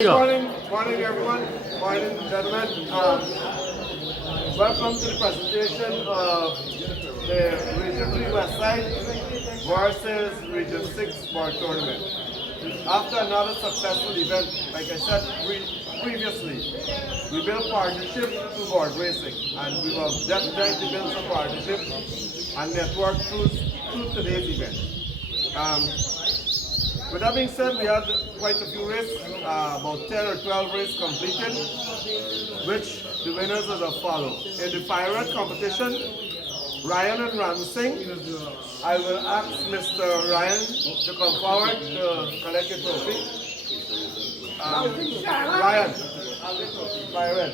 Morning everyone. Morning gentlemen. Welcome to the presentation of the Region 3 West Side versus Region 6 board tournament. After another successful event, like I said previously, we built partnership through board racing, and we will definitely build some partnership and network through today's event. With that being said, we had quite a few races, about 10 or 12 races completed, which the winners are as follow. In the fire red competition, Ryan and Ramsing, I will ask Mr. Ryan to come forward to collect your trophy. Ryan, fire red.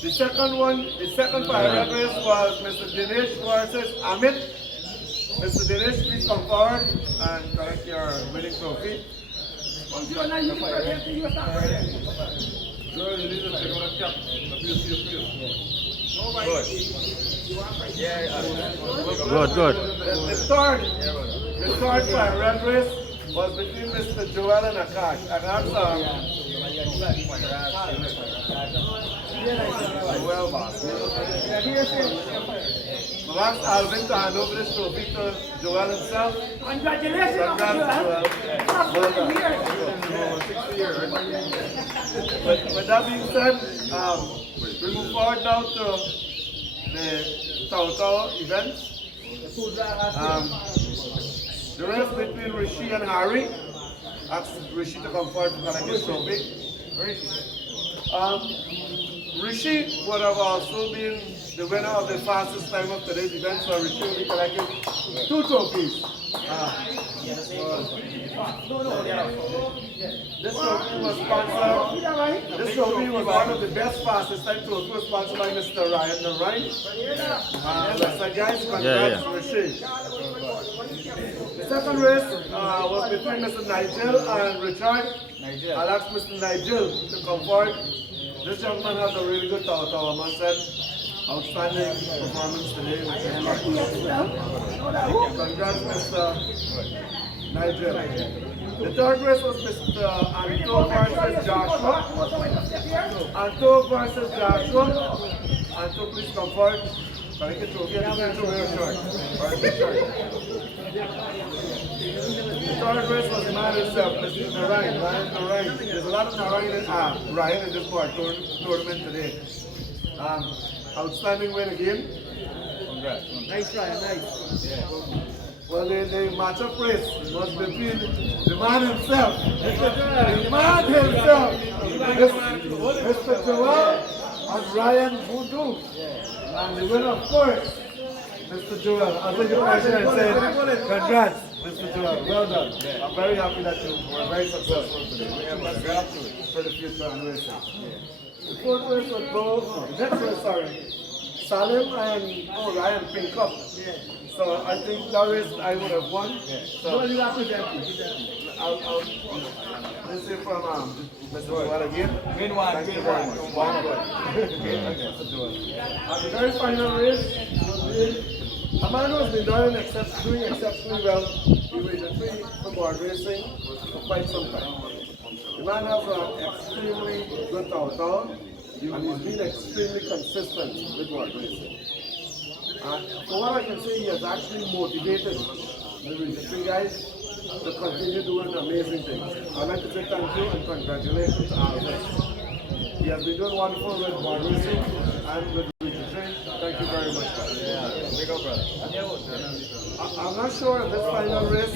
The second fire red race was Mr. Dinesh versus Amit. Mr. Dinesh, please come forward and collect your winning trophy. Good. The third fire red race was between Mr. Joel and Akash. Akash, I'll ask Alvin to hand over this trophy to Joel himself. Congratulations, Joel. Well done. 60 years. With that being said, we move forward now to the Towa event. The race between Rishi and Harry. Ask Rishi to come forward to collect his trophy. Rishi would have also been the winner of the fastest time of today's event, so Rishi will be collecting 2 trophies. This trophy was sponsored. This trophy was one of the best fastest time trophies was sponsored by Mr. Ryan the Ryan. So guys, congrats to Rishi. The second race was between Mr. Nigel and Richard. I'll ask Mr. Nigel to come forward. This young man has a really good Towa, man said. Outstanding performance today. Congrats, Mr. Nigel. The third race was Mr. Anto versus Joshua. Anto versus Joshua. Anto, please come forward. Can I get you a short? The third race was the man himself, Mr. Ryan the Ryan. There's a lot of Ryan in this board tournament today. Outstanding win again. Congrats. Nice, Ryan, nice. Yeah. Well, the matchup race was between the man himself. The man himself. Mr. Towa and Ryan Voodoo. And the winner, of course, Mr. Joel. I'll take your question and say, congrats, Mr. Joel. Well done. I'm very happy that you were very successful today. We have to for the future and racing. The fourth race was both, next race, Salim and Ryan pink up. So I think that race I would have won. So you have to let's say from Mr. Joel again. Win one. Thank you very much. One good. Mr. Joel. The very final race was a man who has been doing exceptionally well in Region 3 for board racing for quite some time. The man has an extremely good Towa and he's been extremely consistent with board racing. For what I can say, he has actually motivated the Region 3 guys to continue doing amazing things. I'd like to say thank you and congratulations to Alvin. He has been doing wonderful with board racing and with Region 3. Thank you very much, guys. Big up, brother. I'm not sure if this final race.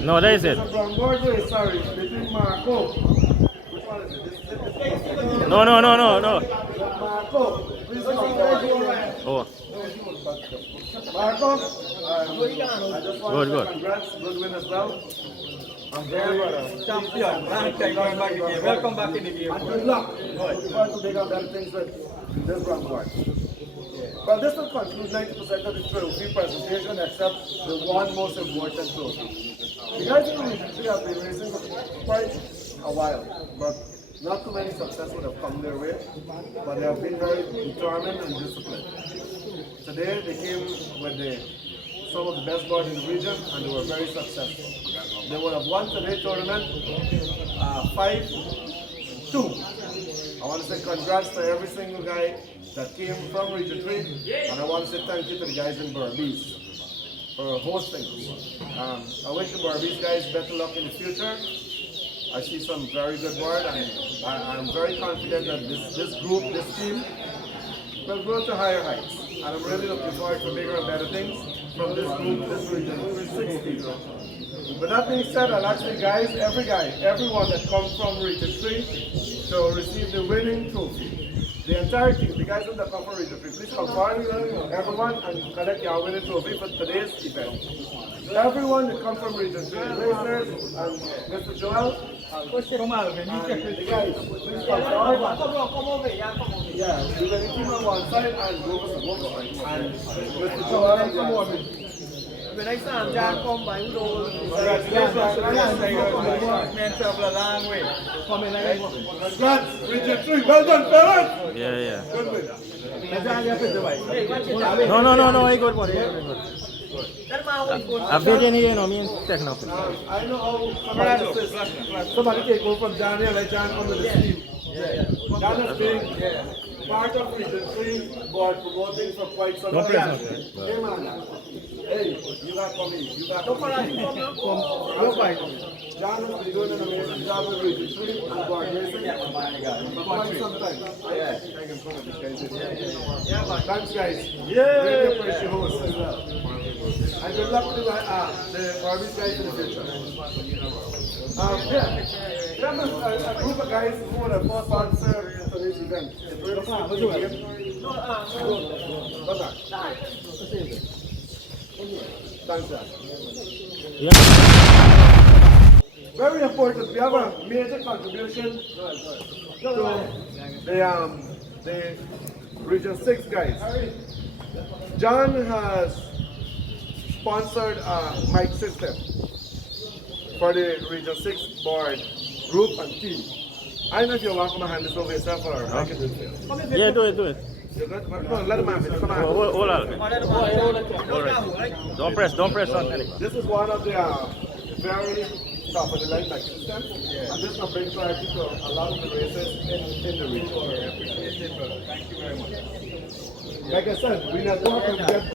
No, that is it. It's a brown board race, between Marco. Which one is it? No. Marco, please come forward. Oh, Marco, I just want to say Good. congrats, good win as well. I'm very Champion. Welcome back in the game. and good luck. Looking forward to big up better things with this brown board. Well, this will conclude 90% of the trophy presentation except the one most important trophy. The guys in the Region 3 have been racing for quite a while, but not too many success would have come their way, but they have been very determined and disciplined. Today they came with the some of the best boards in the region, and they were very successful. They would have won today's tournament 5-2. I want to say congrats to every single guy that came from Region 3, and I want to say thank you to the guys in Berbice for hosting. I wish the Berbice guys better luck in the future. I see some very good board, and I'm very confident that this group, this team, will grow to higher heights. And I'm really looking forward to bigger and better things from this group, this region, 360. With that being said, I'll ask the guys, everyone that comes from Region 3 to receive the winning trophy. The entire team, the guys that come from Region 3, please come forward, everyone, and collect your winning trophy for today's event. Everyone that comes from Region 3, listeners, and Mr. Joel, Come Alvin, you check and it. the guys, please come forward. Yeah, we're going to keep on one side and go for one side. And Mr. Joel, come on. When I stand, John come by, who knows? Congratulations to the men travel a long way. Come in, I Congrats, Region 3, well done, fellas! Yeah, yeah. Good win. No, I got one. I've been in here, no, me take nothing. I know how Somebody take over from Daniel, let John come to the team. John has been part of Region 3 board promoting for quite some time. Hey man, hey, you got coming, you got coming. John has been doing an amazing job with Region 3 and board racing for quite some time. Thanks guys. Really appreciate your host as well. And good luck to the Barbies guys in the future. We have a group of guys who are the first sponsor for this event. It's really fun. What's your name? What's that? Thanks, sir. Yeah. Very important. We have a major contribution to the Region 6 guys. John has sponsored a mic system for the Region 6 board group and team. I don't know if you want to come and hand this over yourself or I can do it for you. Yeah, do it. You're good? Come on, let him have it. Come on. Hold on. Don't press on anything. This is one of the very top of the line mic system. And this will bring clarity to a lot of the races in the region. Appreciate it, brother. Thank you very much. Like I said, we network and get